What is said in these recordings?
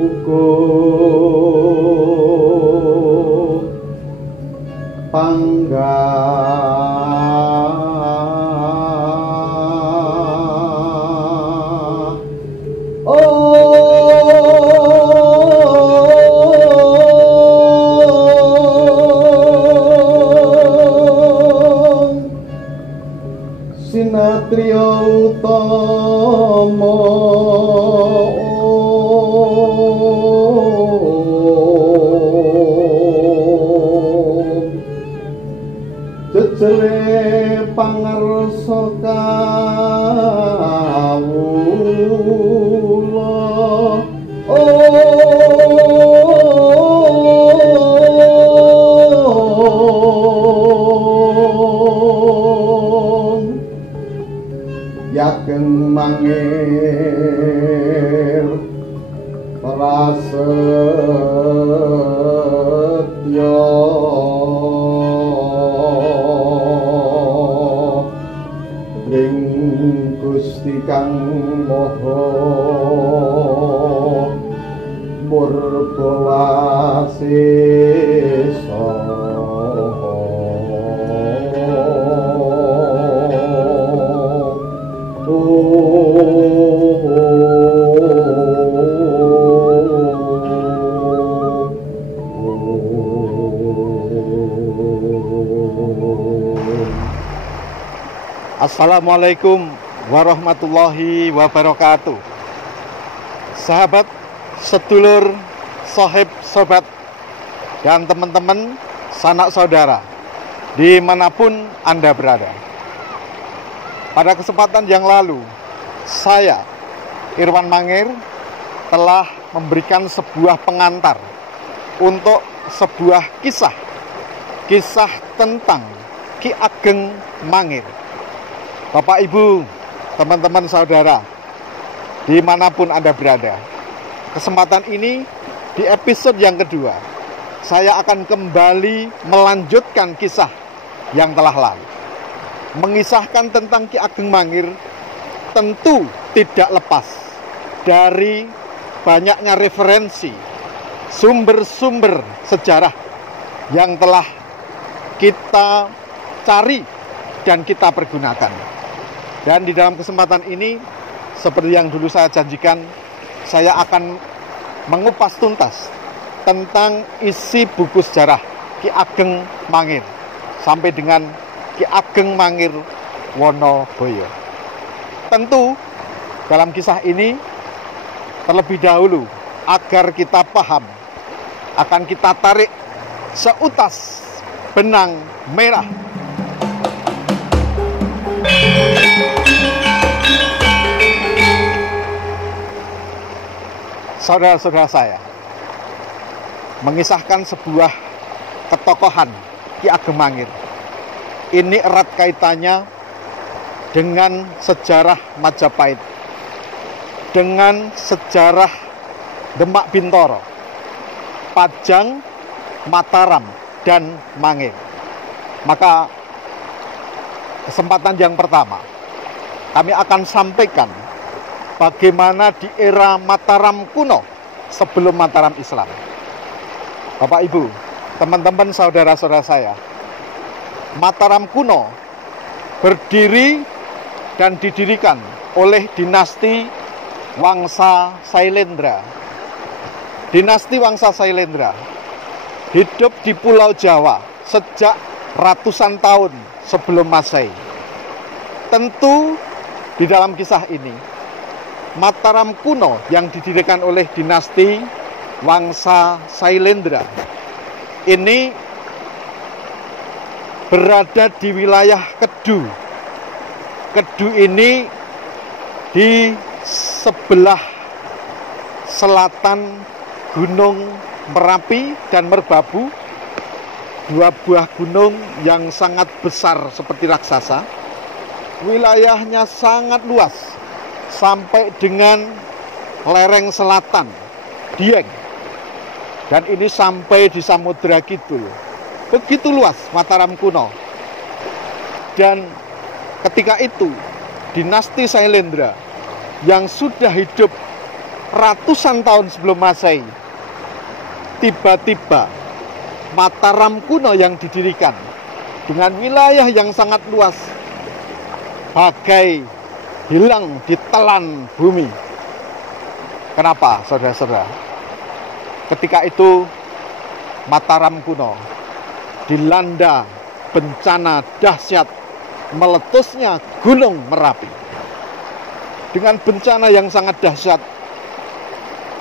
ugo pangga sinatrio utama jejere pangarsa kawula yageng mangir prasetya ing Gusti Kang Maha Murbawasesa Assalamualaikum warahmatullahi wabarakatuh. Sahabat, sedulur, sohib, sobat, dan teman-teman, sanak saudara, dimanapun Anda berada. Pada kesempatan yang lalu, saya, Irwan Mangir, telah memberikan sebuah pengantar untuk sebuah kisah tentang Ki Ageng Mangir. Bapak, Ibu, teman-teman, saudara, dimanapun Anda berada, kesempatan ini di episode yang kedua, saya akan kembali melanjutkan kisah yang telah lalu. Mengisahkan tentang Ki Ageng Mangir tentu tidak lepas dari banyaknya referensi, sumber-sumber sejarah yang telah kita cari dan kita pergunakan. Dan di dalam kesempatan ini, seperti yang dulu saya janjikan, saya akan mengupas tuntas tentang isi buku sejarah Ki Ageng Mangir sampai dengan Ki Ageng Mangir Wonoboyo. Tentu dalam kisah ini terlebih dahulu agar kita paham akan kita tarik seutas benang merah. Saudara-saudara saya, mengisahkan sebuah ketokohan Ki Ageng Mangir ini erat kaitannya dengan sejarah Majapahit, dengan sejarah Demak Bintoro, Pajang, Mataram, dan Mangir. Maka kesempatan yang pertama, kami akan sampaikan bagaimana di era Mataram kuno sebelum Mataram Islam. Bapak, Ibu, teman-teman, saudara-saudara saya, Mataram kuno berdiri dan didirikan oleh dinasti Wangsa Sailendra. Dinasti Wangsa Sailendra hidup di Pulau Jawa sejak ratusan tahun sebelum Masehi. Tentu di dalam kisah ini, Mataram kuno yang didirikan oleh dinasti Wangsa Sailendra ini berada di wilayah Kedu. Kedu ini di sebelah selatan Gunung Merapi dan Merbabu, dua buah gunung yang sangat besar seperti raksasa. Wilayahnya sangat luas sampai dengan lereng selatan Dieng, dan ini sampai di Samudra Kidul. Begitu luas Mataram kuno. Dan ketika itu dinasti Sailendra yang sudah hidup ratusan tahun sebelum Masehi, tiba-tiba Mataram kuno yang didirikan dengan wilayah yang sangat luas bagai hilang ditelan bumi. Kenapa, saudara-saudara? Ketika itu Mataram kuno dilanda bencana dahsyat meletusnya Gunung Merapi. Dengan bencana yang sangat dahsyat,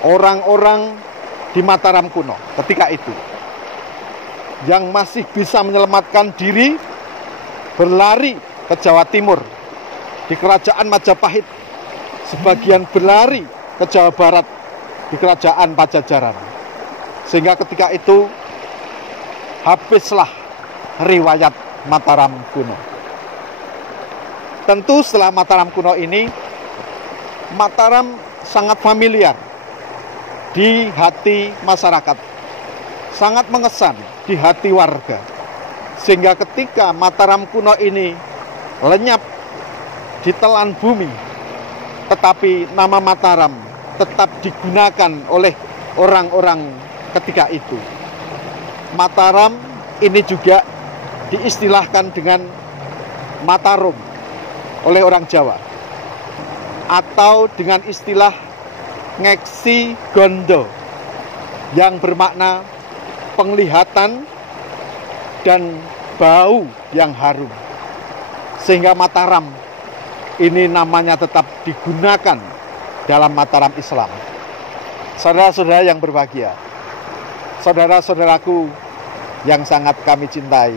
orang-orang di Mataram kuno ketika itu yang masih bisa menyelamatkan diri berlari ke Jawa Timur di Kerajaan Majapahit, sebagian berlari ke Jawa Barat di Kerajaan Pajajaran. Sehingga ketika itu habislah riwayat Mataram kuno. Tentu setelah Mataram kuno ini, Mataram sangat familiar di hati masyarakat, sangat mengesan di hati warga. Sehingga ketika Mataram kuno ini lenyap ditelan bumi, tetapi nama Mataram tetap digunakan oleh orang-orang ketika itu. Mataram ini juga diistilahkan dengan Matarum oleh orang Jawa, atau dengan istilah Ngeksi Gondo yang bermakna penglihatan dan bau yang harum. Sehingga Mataram ini namanya tetap digunakan dalam Mataram Islam. Saudara-saudara yang berbahagia, saudara-saudaraku yang sangat kami cintai,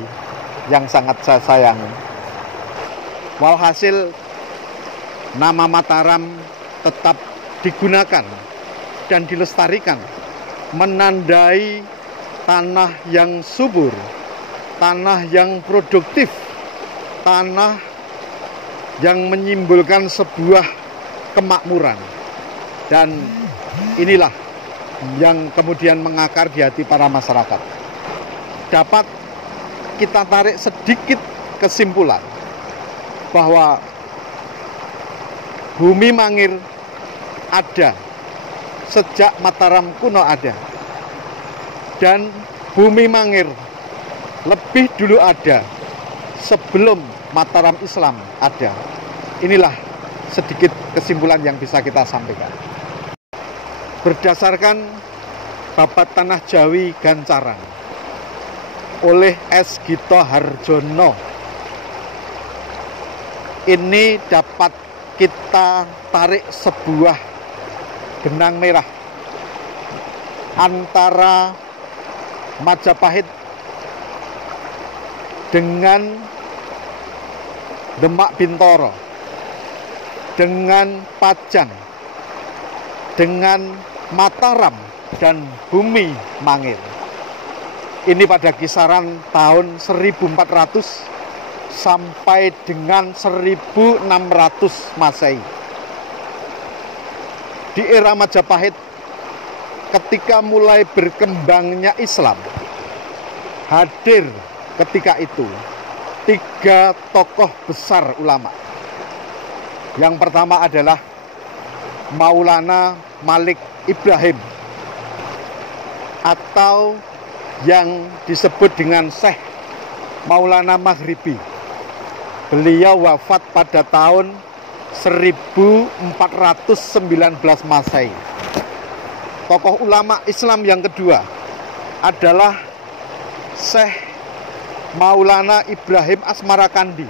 yang sangat saya sayangi, walhasil nama Mataram tetap digunakan dan dilestarikan, menandai tanah yang subur, tanah yang produktif, tanah yang menyimbolkan sebuah kemakmuran. Dan inilah yang kemudian mengakar di hati para masyarakat. Dapat kita tarik sedikit kesimpulan bahwa Bumi Mangir ada sejak Mataram kuno ada, dan Bumi Mangir lebih dulu ada sebelum Mataram Islam ada. Inilah sedikit kesimpulan yang bisa kita sampaikan. Berdasarkan Babat Tanah Jawi Gancaran oleh S. Gito Harjono, ini dapat kita tarik sebuah benang merah antara Majapahit dengan Demak Bintoro, dengan Pajang, dengan Mataram dan Bumi Mangir. Ini pada kisaran tahun 1400 sampai dengan 1600 Masehi. Di era Majapahit, ketika mulai berkembangnya Islam, hadir ketika itu 3 tokoh besar ulama. Yang pertama adalah Maulana Malik Ibrahim, atau yang disebut dengan Syekh Maulana Maghribi. Beliau wafat pada tahun 1419 Masehi. Tokoh ulama Islam yang kedua adalah Syekh Maulana Ibrahim Asmarakandi.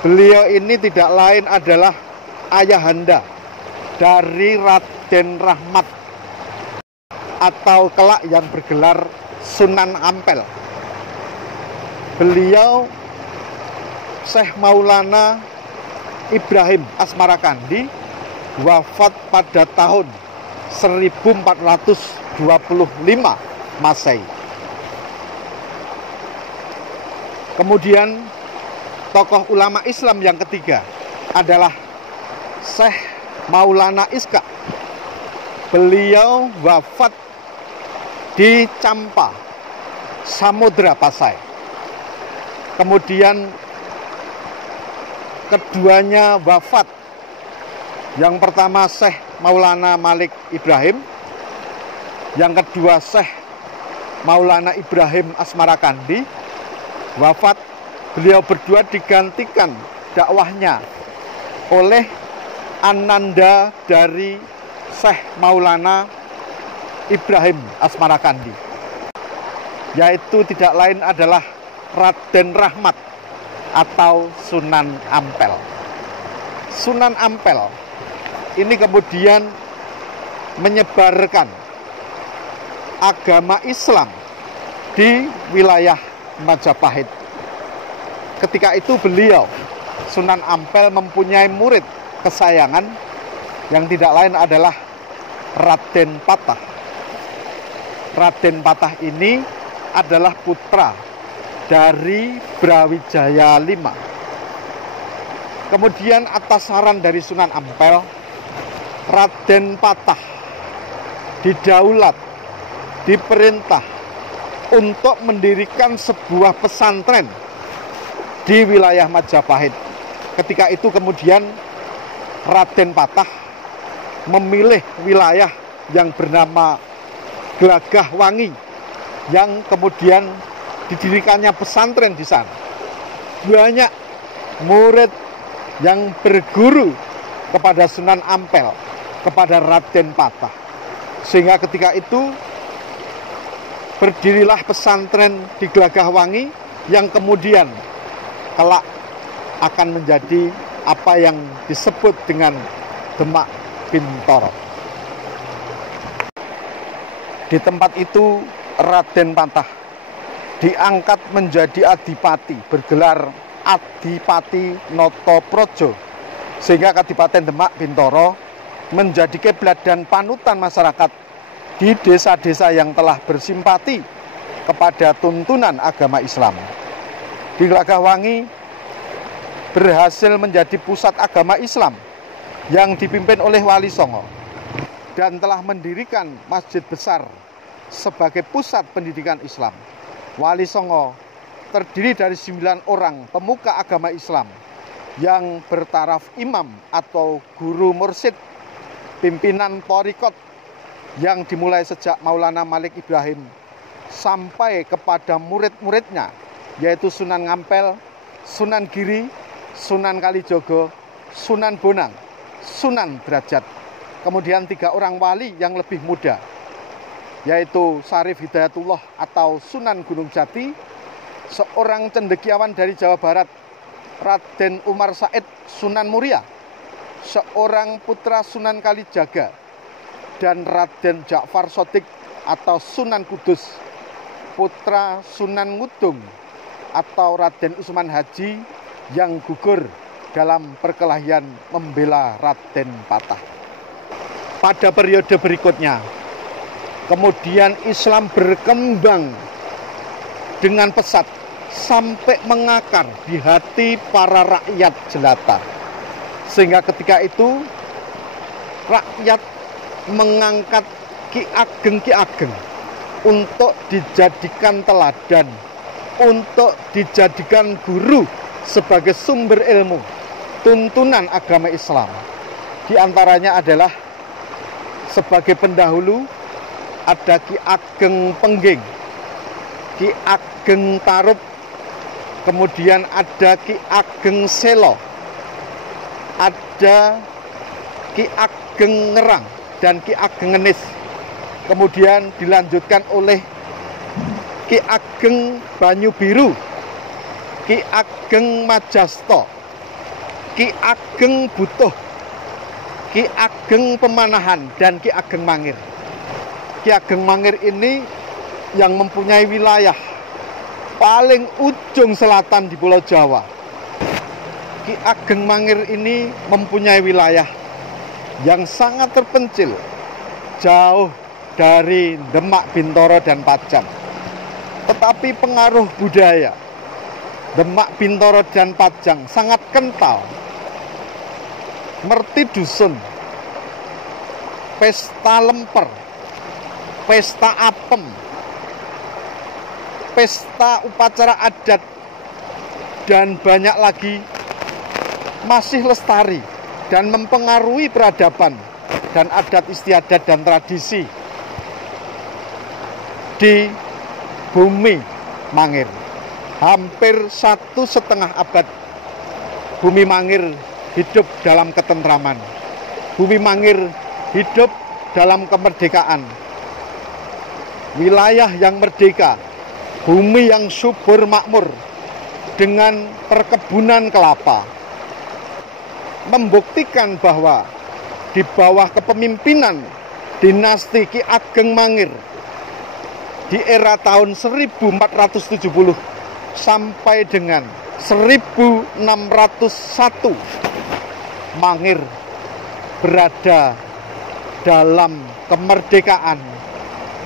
Beliau ini tidak lain adalah ayahanda dari Raden Rahmat, atau kelak yang bergelar Sunan Ampel. Beliau Syekh Maulana Ibrahim Asmarakandi wafat pada tahun 1425 Masehi. Kemudian tokoh ulama Islam yang ketiga adalah Syekh Maulana Iskak. Beliau wafat di Campa, Samudra Pasai. Kemudian keduanya wafat. Yang pertama Syekh Maulana Malik Ibrahim, yang kedua Syekh Maulana Ibrahim Asmarakandi, wafat. Beliau berdua digantikan dakwahnya oleh Ananda dari Syekh Maulana Ibrahim Asmarakandi, yaitu tidak lain adalah Raden Rahmat atau Sunan Ampel. Sunan Ampel ini kemudian menyebarkan agama Islam di wilayah Majapahit. Ketika itu beliau, Sunan Ampel, mempunyai murid kesayangan yang tidak lain adalah Raden Patah. Raden Patah ini adalah putra dari Brawijaya V. Kemudian atas saran dari Sunan Ampel, Raden Patah didaulat, diperintah untuk mendirikan sebuah pesantren di wilayah Majapahit. Ketika itu kemudian Raden Patah memilih wilayah yang bernama Glagahwangi, yang kemudian didirikannya pesantren di sana. Banyak murid yang berguru kepada Sunan Ampel, kepada Raden Patah, sehingga ketika itu berdirilah pesantren di Glagahwangi yang kemudian kelak akan menjadi apa yang disebut dengan Demak Bintoro. Di tempat itu Raden Patah diangkat menjadi adipati, bergelar Adipati Notoprojo, sehingga Kadipaten Demak Bintoro menjadi kiblat dan panutan masyarakat di desa-desa yang telah bersimpati kepada tuntunan agama Islam. Di Glagahwangi berhasil menjadi pusat agama Islam yang dipimpin oleh Wali Songo dan telah mendirikan masjid besar sebagai pusat pendidikan Islam. Wali Songo terdiri dari 9 orang pemuka agama Islam yang bertaraf imam atau guru mursyid, pimpinan thariqat yang dimulai sejak Maulana Malik Ibrahim sampai kepada murid-muridnya, yaitu Sunan Ngampel, Sunan Giri, Sunan Kalijogo, Sunan Bonang, Sunan Derajat. Kemudian 3 orang wali yang lebih muda, yaitu Syarif Hidayatullah atau Sunan Gunung Jati, seorang cendekiawan dari Jawa Barat, Raden Umar Said Sunan Muria, seorang putra Sunan Kalijaga, dan Raden Ja'far Shodiq atau Sunan Kudus, putra Sunan Ngudung atau Raden Usman Haji yang gugur dalam perkelahian membela Raden Patah. Pada periode berikutnya, kemudian Islam berkembang dengan pesat sampai mengakar di hati para rakyat jelata. Sehingga ketika itu rakyat mengangkat Ki Ageng untuk dijadikan teladan, untuk dijadikan guru sebagai sumber ilmu tuntunan agama Islam. Di antaranya adalah sebagai pendahulu ada Ki Ageng Pengging, Ki Ageng Tarup, kemudian ada Ki Ageng Selo, ada Ki Ageng Ngerang dan Ki Ageng Ngenis. Kemudian dilanjutkan oleh Ki Ageng Banyu Biru, Ki Ageng Majasto, Ki Ageng Butuh, Ki Ageng Pemanahan, dan Ki Ageng Mangir. Ki Ageng Mangir ini yang mempunyai wilayah paling ujung selatan di Pulau Jawa. Ki Ageng Mangir ini mempunyai wilayah yang sangat terpencil, jauh dari Demak Bintoro dan Pajang. Tetapi pengaruh budaya Demak Bintoro dan Pajang sangat kental. Merti dusun, pesta lemper, pesta apem, pesta upacara adat, dan banyak lagi masih lestari dan mempengaruhi peradaban dan adat istiadat dan tradisi di bumi Mangir. Hampir 1,5 abad bumi Mangir hidup dalam ketentraman. Bumi Mangir hidup dalam kemerdekaan. Wilayah yang merdeka, bumi yang subur makmur dengan perkebunan kelapa, membuktikan bahwa di bawah kepemimpinan dinasti Ki Ageng Mangir di era tahun 1470 sampai dengan 1601, Mangir berada dalam kemerdekaan.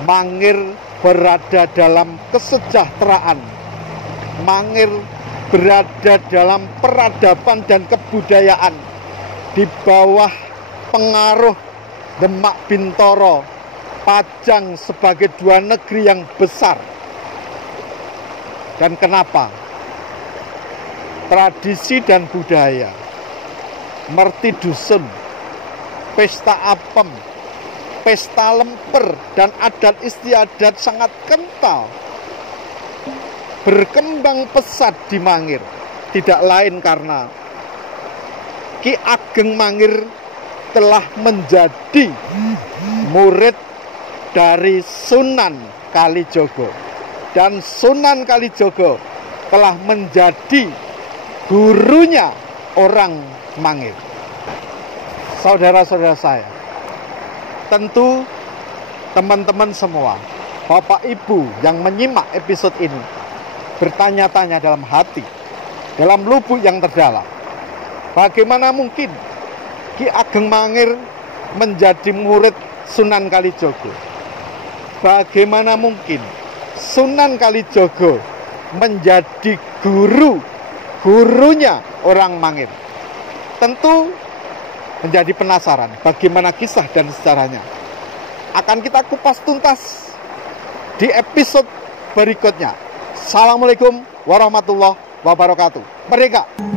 Mangir berada dalam kesejahteraan. Mangir berada dalam peradaban dan kebudayaan di bawah pengaruh Demak Bintoro, Pajang sebagai dua negeri yang besar. Dan kenapa? Tradisi dan budaya, merti dusun, pesta apem, pesta lemper, dan adat istiadat sangat kental berkembang pesat di Mangir. Tidak lain karena Ki Ageng Mangir telah menjadi murid dari Sunan Kalijogo, dan Sunan Kalijogo telah menjadi gurunya orang Mangir. Saudara-saudara saya, tentu teman-teman semua, Bapak Ibu yang menyimak episode ini bertanya-tanya dalam hati, dalam lubuk yang terdalam, bagaimana mungkin Ki Ageng Mangir menjadi murid Sunan Kalijogo? Bagaimana mungkin Sunan Kalijogo menjadi gurunya orang Mangir? Tentu menjadi penasaran bagaimana kisah dan sejarahnya. Akan kita kupas tuntas di episode berikutnya. Assalamualaikum warahmatullahi wabarakatuh. Merdeka!